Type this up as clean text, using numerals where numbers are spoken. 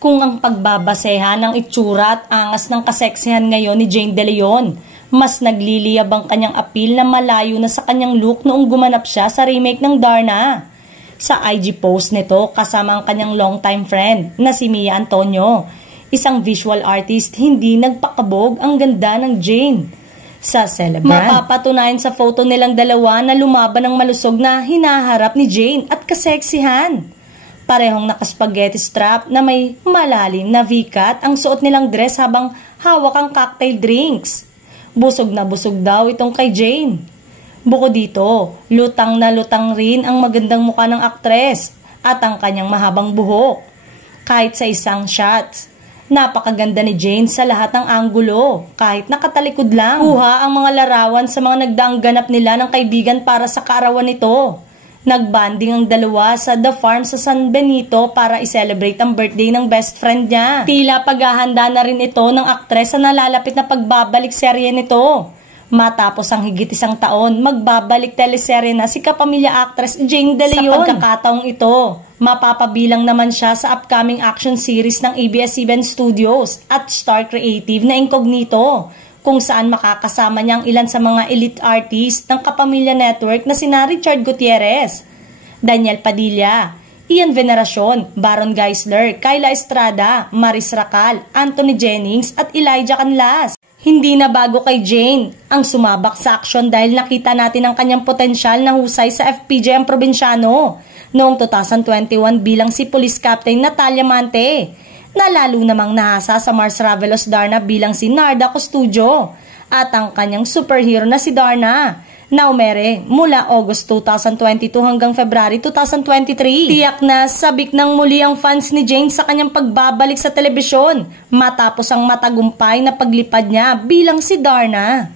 Kung ang pagbabasehan ng itsura at angas ng kaseksihan ngayon ni Jane De Leon, mas nagliliyab ang kanyang appeal na malayo na sa kanyang look noong gumanap siya sa remake ng Darna. Sa IG post nito kasama ang kanyang longtime friend na si Mia Antonio, isang visual artist, hindi nagpakabog ang ganda ng Jane. Sa Celebrant, mapapatunayan sa photo nilang dalawa na lumaban ng malusog na hinaharap ni Jane at kaseksihan. Parehong nakaspaghetti strap na may malalim na V-cut ang suot nilang dress habang hawak ang cocktail drinks. Busog na busog daw itong kay Jane. Bukod dito, lutang na lutang rin ang magandang mukha ng aktres at ang kanyang mahabang buhok. Kahit sa isang shot, napakaganda ni Jane sa lahat ng anggulo, kahit nakatalikod lang. Kuha ang mga larawan sa mga nagdaang ganap nila ng kaibigan para sa kaarawan nito. Nagbanding ang dalawa sa The Farm sa San Benito para i-celebrate ang birthday ng best friend niya. Tila paghahanda na rin ito ng aktres sa nalalapit na pagbabalik serye nito. Matapos ang higit isang taon, magbabalik teleserye na si kapamilya actress Jane De Leon. Sa pagkakataong ito, mapapabilang naman siya sa upcoming action series ng ABS-CBN Studios at Star Creative na Incognito, kung saan makakasama niya ang ilan sa mga elite artists ng Kapamilya Network na sina Richard Gutierrez, Daniel Padilla, Ian Veneracion, Baron Geisler, Kyla Estrada, Maris Racal, Anthony Jennings at Elijah Canlas. Hindi na bago kay Jane ang sumabak sa aksyon dahil nakita natin ang kanyang potensyal na husay sa FPJ ang probinsyano noong 2021 bilang si Police Captain Natalia Mante, na lalo namang nahasa sa Mars Ravelos Darna bilang si Narda Custodio, at ang kanyang superhero na si Darna na umere mula August 2022 hanggang February 2023. Tiyak na sabik ng muli ang fans ni Jane sa kanyang pagbabalik sa telebisyon matapos ang matagumpay na paglipad niya bilang si Darna.